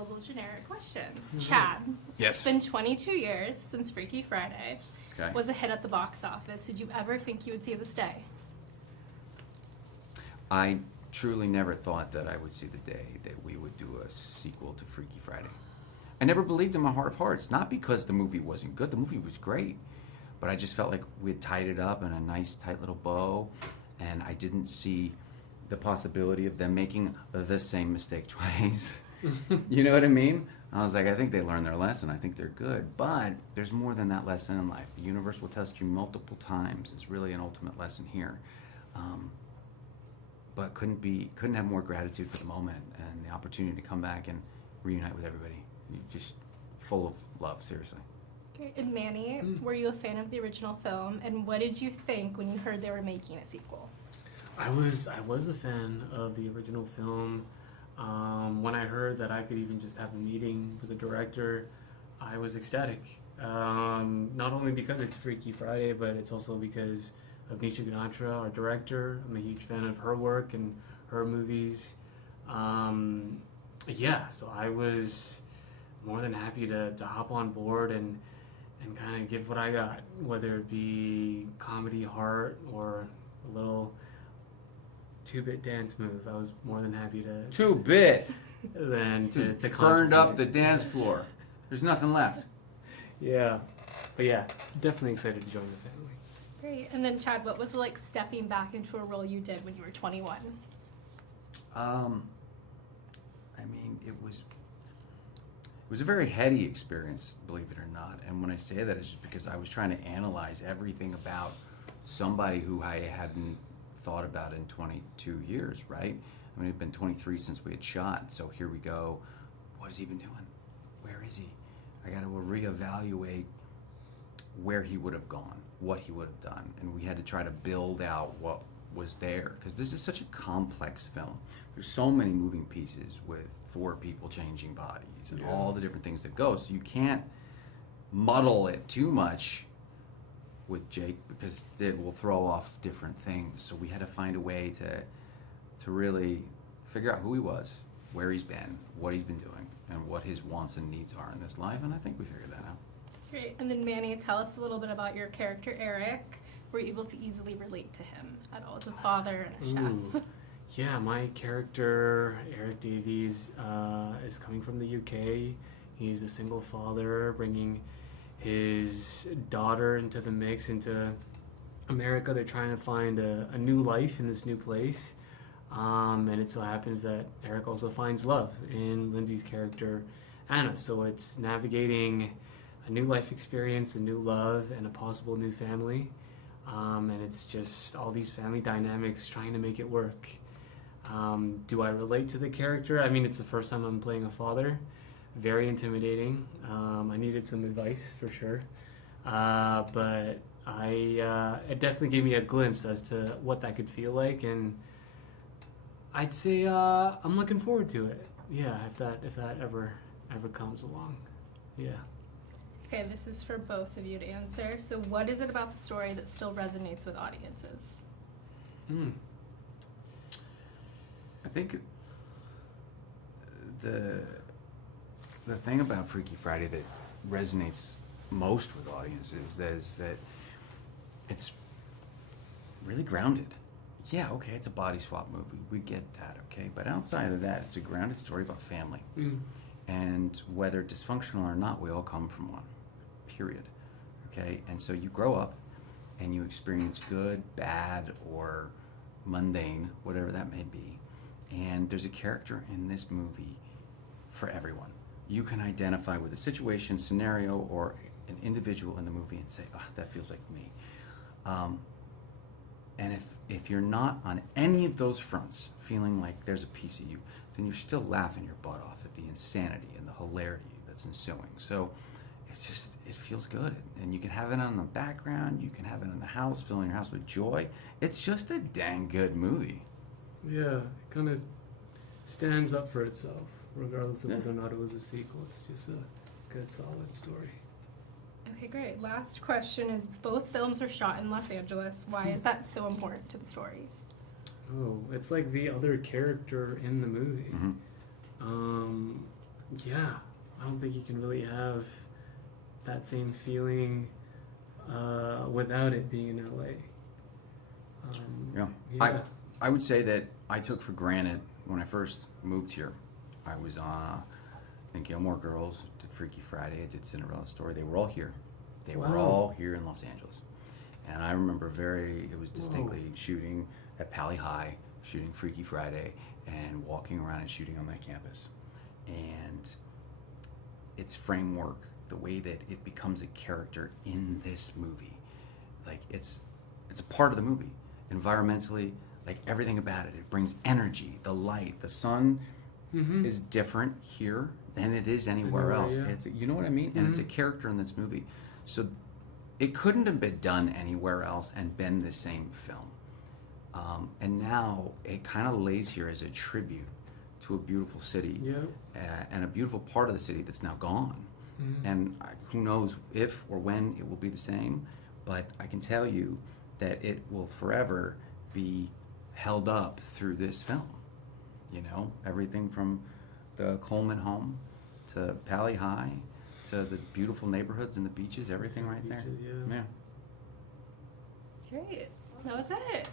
global generic questions. Chad. Yes. It's been 22 years since Freaky Friday Okay. was a hit at the box office. Did you ever think you would see this day? I truly never thought that I would see the day that we would do a sequel to Freaky Friday. I never believed in my heart of hearts, not because the movie wasn't good. The movie was great, but I just felt like we had tied it up in a nice, tight little bow, and I didn't see the possibility of them making the same mistake twice. You know what I mean? I was like, I think they learned their lesson. I think they're good. But there's more than that lesson in life. The universe will test you multiple times. It's really an ultimate lesson here. But couldn't have more gratitude for the moment and the opportunity to come back and reunite with everybody. You're just full of love, seriously. Okay. And Manny, were you a fan of the original film? And what did you think when you heard they were making a sequel? I was a fan of the original film. When I heard that I could even just have a meeting with the director, I was ecstatic. Not only because it's Freaky Friday, but it's also because of Nisha Ganatra, our director. I'm a huge fan of her work and her movies. So I was more than happy to hop on board and kind of give what I got, whether it be comedy, heart, or a little two-bit dance move. I was more than happy to... Two-bit? Than to burned up the dance floor. There's nothing left. Yeah. But yeah, definitely excited to join the family. Great. And then Chad, what was it like stepping back into a role you did when you were 21? I mean, it was a very heady experience, believe it or not. And when I say that, it's just because I was trying to analyze everything about somebody who I hadn't thought about in 22 years, right? I mean, it'd been 23 since we had shot, so here we go. What has he been doing? Where is he? I got to reevaluate where he would have gone, what he would have done, and we had to try to build out what was there, because this is such a complex film. There's so many moving pieces with 4 people changing bodies and all the different things that go, so you can't muddle it too much with Jake because it will throw off different things. So we had to find a way to really figure out who he was, where he's been, what he's been doing, and what his wants and needs are in this life, and I think we figured that out. Great. And then Manny, tell us a little bit about your character Eric. Were you able to easily relate to him at all as a father and a chef? Yeah, my character, Eric Davies, is coming from the UK. He's a single father, bringing his daughter into the mix, into America. They're trying to find a new life in this new place. And it so happens that Eric also finds love in Lindsay's character, Anna. So it's navigating a new life experience, a new love, and a possible new family. And it's just all these family dynamics trying to make it work. Do I relate to the character? I mean, it's the first time I'm playing a father. Very intimidating. I needed some advice for sure. But it definitely gave me a glimpse as to what that could feel like, and I'd say I'm looking forward to it. Yeah, if that ever comes along. Yeah. Okay, this is for both of you to answer. So what is it about the story that still resonates with audiences? I think the thing about Freaky Friday that resonates most with audiences is that it's really grounded. Yeah, okay, it's a body swap movie. We get that, okay? But outside of that, it's a grounded story about family. And whether dysfunctional or not, we all come from one, period. Okay? And so you grow up and you experience good, bad, or mundane, whatever that may be. And there's a character in this movie for everyone. You can identify with a situation, scenario, or an individual in the movie and say, oh, that feels like me. And if you're not on any of those fronts feeling like there's a piece of you, then you're still laughing your butt off at the insanity and the hilarity that's ensuing. So it's just, it feels good. And you can have it on the background, you can have it in the house, filling your house with joy. It's just a dang good movie. Yeah, it kind of stands up for itself, regardless of whether or not it was a sequel. It's just a good, solid story. Okay, great. Last question is, both films are shot in Los Angeles. Why is that so important to the story? Oh, it's like the other character in the movie. Yeah, I don't think you can really have that same feeling without it being in LA. Yeah. I would say that I took for granted when I first moved here. I was in Gilmore Girls, did Freaky Friday, I did Cinderella Story. They were all here. They were all here in Los Angeles. And I remember it was distinctly shooting at Pali High, shooting Freaky Friday, and walking around and shooting on that campus. And its framework, the way that it becomes a character in this movie, like it's a part of the movie. Environmentally, like everything about it, it brings energy, the light, the sun is different here than it is anywhere else. Yeah. It's, you know what I mean? And it's a character in this movie. So it couldn't have been done anywhere else and been the same film. And now it kind of lays here as a tribute to a beautiful city and a beautiful part of the city that's now gone. And who knows if or when it will be the same, but I can tell you that it will forever be held up through this film. You know, everything from the Coleman home to Pali High to the beautiful neighborhoods and the beaches, everything right there. Beaches, yeah. Yeah. Great. Well, that was it.